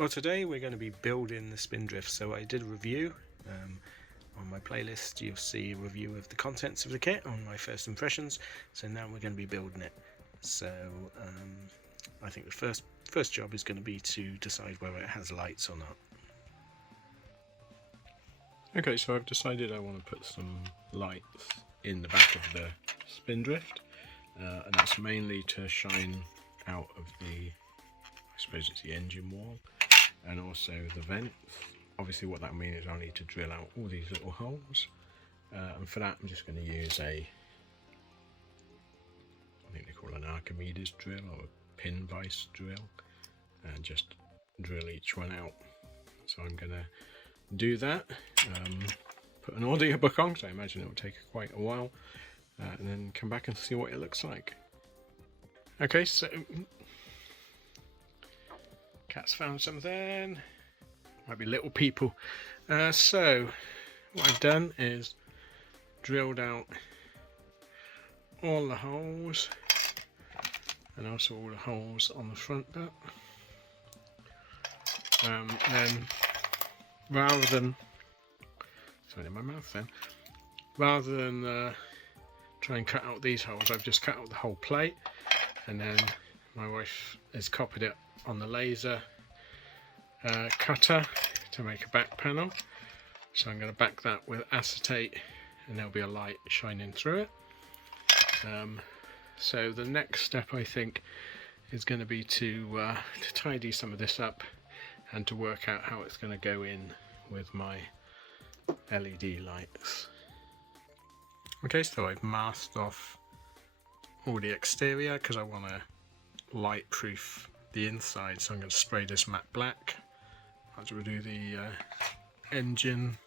Well, today we're going to be building the Spindrift. So I did a review on my playlist. You'll see a review of the contents of the kit on my first impressions. So now we're going to be building it. So I think the first job is going to be to decide whether it has lights or not. Okay, so I've decided I want to put some lights in the back of the Spindrift, and that's mainly to shine out of the, I suppose it's the engine wall, and also the vents. Obviously what that means is I need to drill out all these little holes, and for that I'm just going to use I think they call it an Archimedes drill or a pin vise drill, and just drill each one out. So I'm going to do that, put an audiobook on because I imagine it will take quite a while, and then come back and see what it looks like. Okay, so cat's found something. Might be little people. So what I've done is drilled out all the holes, and also all the holes on the front bit. Then rather than try and cut out these holes, I've just cut out the whole plate, and then my wife has copied it on the laser cutter to make a back panel. So I'm going to back that with acetate, and there'll be a light shining through it. So the next step, I think, is going to be to tidy some of this up and to work out how it's going to go in with my LED lights. Okay, so I've masked off all the exterior because I want to light proof the inside, so I'm going to spray this matte black. As we'll do the engine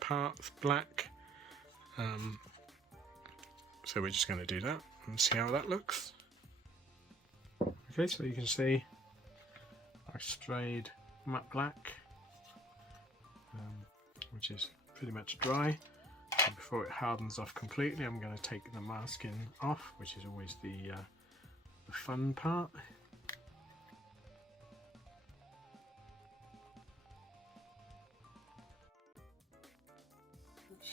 parts black. So we're just going to do that and see how that looks. Okay, so you can see I sprayed matte black, which is pretty much dry. And before it hardens off completely, I'm going to take the masking off, which is always the fun part.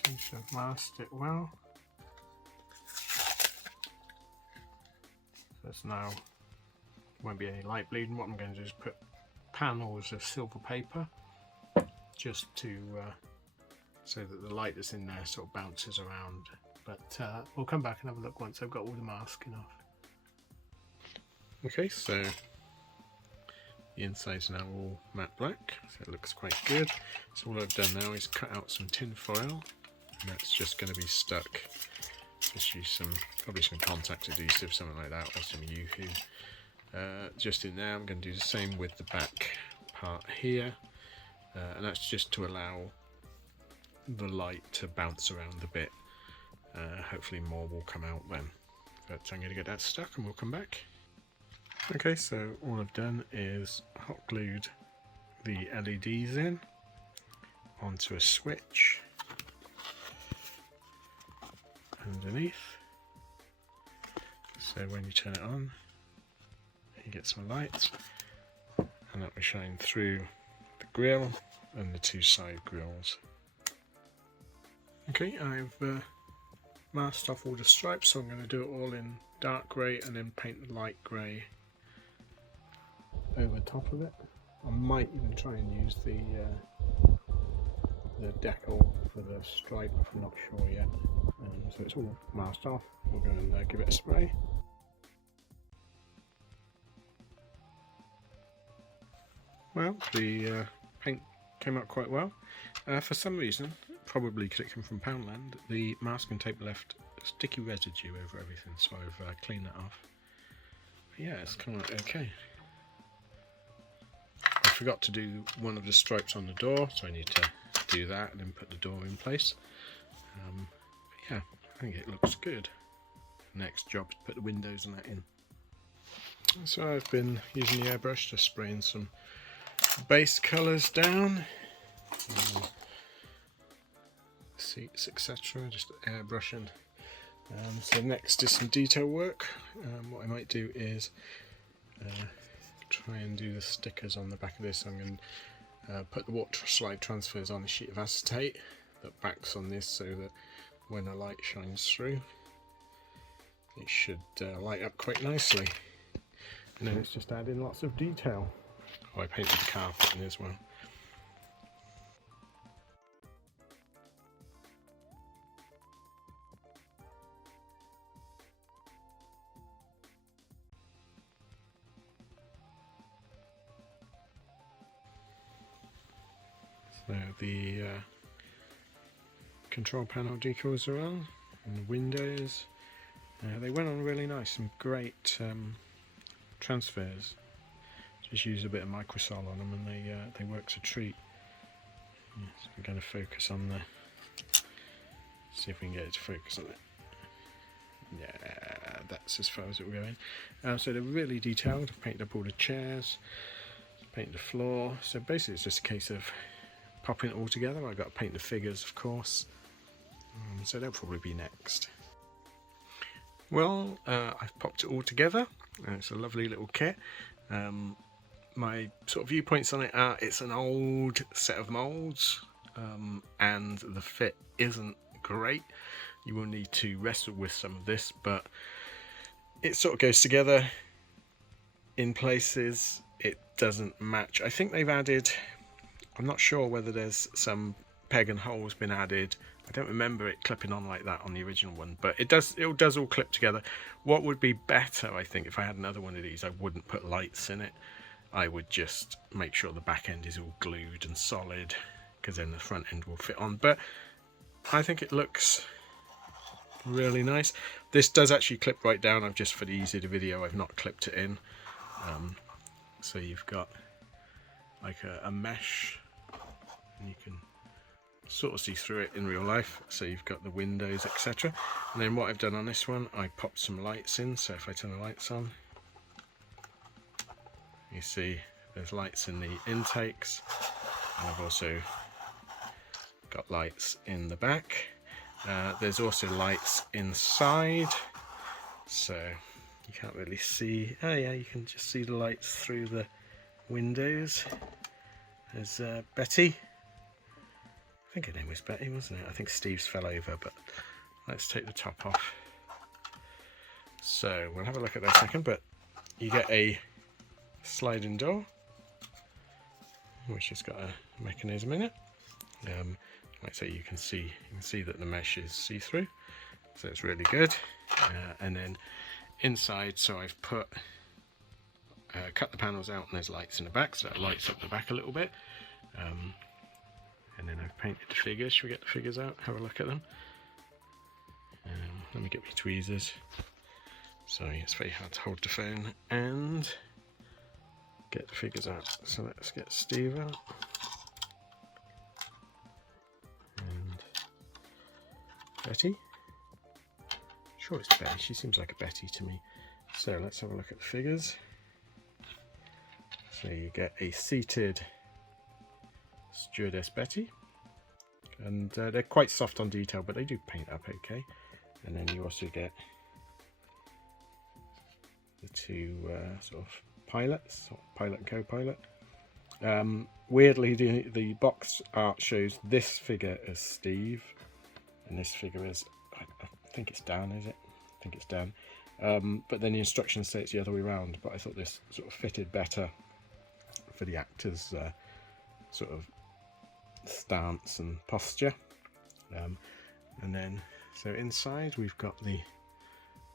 Seems to have masked it well. There's now won't be any light bleeding. What I'm going to do is put panels of silver paper just to so that the light that's in there sort of bounces around. But we'll come back and have a look once I've got all the masking off. Okay, so the inside's now all matte black, so it looks quite good. So all I've done now is cut out some tin foil, and that's just going to be stuck. Just use probably some contact adhesive, something like that, or some Yoo-hoo. Just in there. I'm going to do the same with the back part here, and that's just to allow the light to bounce around a bit. Hopefully more will come out then. But I'm going to get that stuck and we'll come back. Okay, so all I've done is hot glued the LEDs in onto a switch underneath. So when you turn it on, you get some lights, and that will shine through the grille and the two side grills. Okay, I've masked off all the stripes, so I'm going to do it all in dark grey and then paint the light grey over top of it. I might even try and use the decal for the stripe, I'm not sure yet. So it's all masked off. We're going to give it a spray. Well, the paint came out quite well. For some reason, probably because it came from Poundland, the masking tape left sticky residue over everything, so I've cleaned that off. But yeah, it's come out okay. I forgot to do one of the stripes on the door, so I need to do that and then put the door in place. But yeah, I think it looks good. Next job is to put the windows and that in. So I've been using the airbrush to spray in some base colours down, seats, etc. Just airbrushing. So next is some detail work. What I might do is try and do the stickers on the back of this. I'm going to put the water slide transfers on a sheet of acetate that backs on this, so that when a light shines through it should light up quite nicely. And then it's just adding lots of detail. Oh, I painted the carpet in as well. So the control panel decals are on, and the windows. They went on really nice, some great transfers. Just use a bit of microsol on them and they work a treat. So we're going to focus on see if we can get it to focus on it. Yeah, that's as far as it will go in. So they're really detailed. I've painted up all the chairs, painted the floor. So basically it's just a case of popping it all together. I've got to paint the figures, of course. So they'll probably be next. Well, I've popped it all together. It's a lovely little kit. My sort of viewpoints on it are, it's an old set of moulds, and the fit isn't great. You will need to wrestle with some of this, but it sort of goes together in places. It doesn't match. I think they've added, I'm not sure whether there's some peg and holes been added. I don't remember it clipping on like that on the original one, but it does all clip together. What would be better, I think, if I had another one of these, I wouldn't put lights in it. I would just make sure the back end is all glued and solid, because then the front end will fit on. But I think it looks really nice. This does actually clip right down. I've just, for the ease of the video, I've not clipped it in. So you've got like a mesh, and you can sort of see through it in real life. So you've got the windows, etc. And then what I've done on this one, I popped some lights in. So if I turn the lights on, you see there's lights in the intakes, and I've also got lights in the back. There's also lights inside, so you can't really see. Oh yeah, you can just see the lights through the windows. There's Betty. I think her name was Betty, wasn't it? I think Steve's fell over, but let's take the top off. So we'll have a look at that in a second, but you get a sliding door, which has got a mechanism in it. Like so, you can see that the mesh is see-through, so it's really good. And then inside, so I've cut the panels out, and there's lights in the back, so that lights up the back a little bit. And then I've painted the figures. Should we get the figures out? Have a look at them. Let me get my tweezers. Sorry, it's very hard to hold the phone and get the figures out. So let's get Steve out. And Betty. Sure, it's Betty. She seems like a Betty to me. So let's have a look at the figures. So you get a seated Stewardess Betty, and they're quite soft on detail, but they do paint up okay. And then you also get the two sort of pilots, pilot and co-pilot. Weirdly, the box art shows this figure as Steve, and this figure is, I think it's Dan, is it? I think it's Dan. But then the instructions say it's the other way around, but I thought this sort of fitted better for the actor's sort of stance and posture. And then so inside we've got the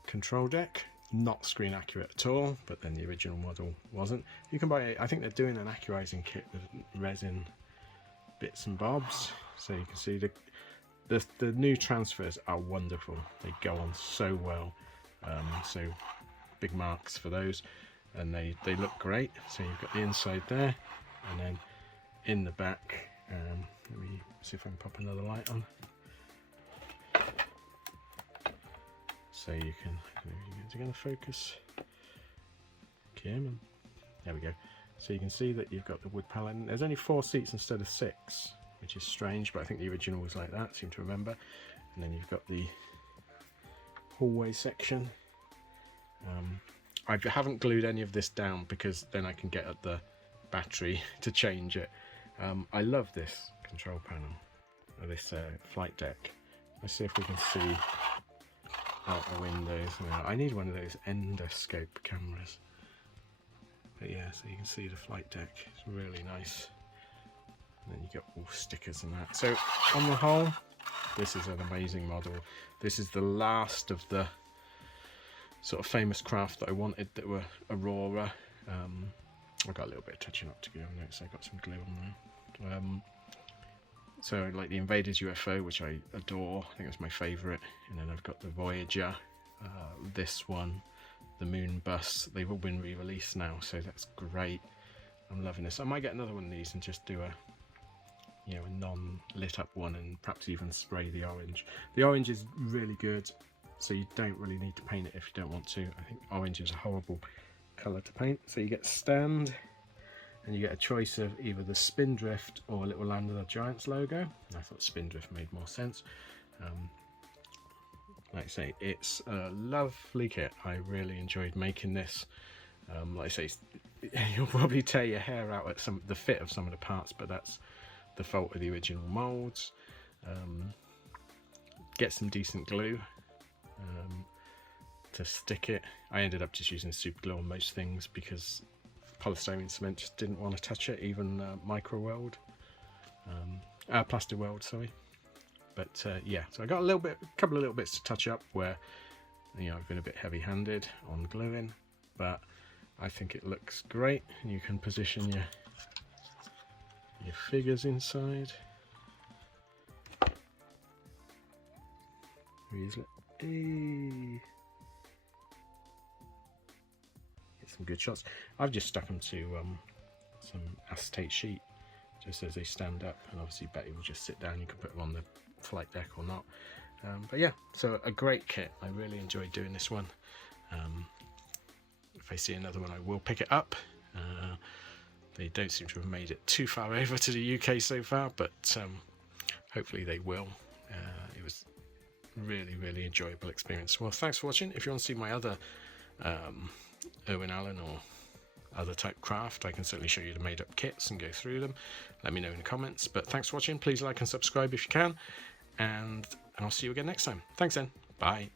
control deck, not screen accurate at all, but then the original model wasn't. You can buy, I think they're doing an accurizing kit with resin bits and bobs, so you can see the new transfers are wonderful. They go on so well, so big marks for those, and they look great. So you've got the inside there, and then in the back, let me see if I can pop another light on. So you can, is it going to focus? Come, there we go. So you can see that you've got the wood palette. There's only 4 seats instead of 6, which is strange, but I think the original was like that, I seem to remember. And then you've got the hallway section. I haven't glued any of this down because then I can get at the battery to change it. I love this control panel, this flight deck. Let's see if we can see out the windows. I need one of those endoscope cameras. But yeah, so you can see the flight deck. It's really nice. And then you get all stickers and that. So on the whole, this is an amazing model. This is the last of the sort of famous craft that I wanted that were Aurora. I've got a little bit of touching up to go on it, so I've got some glue on there. So like the Invaders UFO, which I adore, I think it's my favourite. And then I've got the Voyager, this one, the Moon Bus. They've all been re-released now, so that's great. I'm loving this. I might get another one of these and just do a non-lit up one, and perhaps even spray the orange. The orange is really good, so you don't really need to paint it if you don't want to. I think orange is a horrible colour to paint. So you get a stand, and you get a choice of either the Spindrift or a little Land of the Giants logo. I thought Spindrift made more sense. Like I say, it's a lovely kit. I really enjoyed making this. Like I say, you'll probably tear your hair out at the fit of some of the parts, but that's the fault of the original molds. Get some decent glue to stick it. I ended up just using super glue on most things because polystyrene cement just didn't want to touch it, even micro weld, plastic weld, sorry. But yeah, so I got a couple of little bits to touch up where I've been a bit heavy-handed on gluing, but I think it looks great. And you can position your figures inside. Get some good shots. I've just stuck them to some acetate sheet just as they stand up, and obviously Betty will just sit down. You can put them on the flight deck or not. But yeah, so a great kit. I really enjoyed doing this one. If I see another one, I will pick it up. They don't seem to have made it too far over to the UK so far, but hopefully they will. It was really enjoyable experience. Well, thanks for watching. If you want to see my other Irwin Allen or other type craft, I can certainly show you the made up kits and go through them. Let me know in the comments. But thanks for watching. Please like and subscribe if you can, and I'll see you again next time. Thanks then. Bye.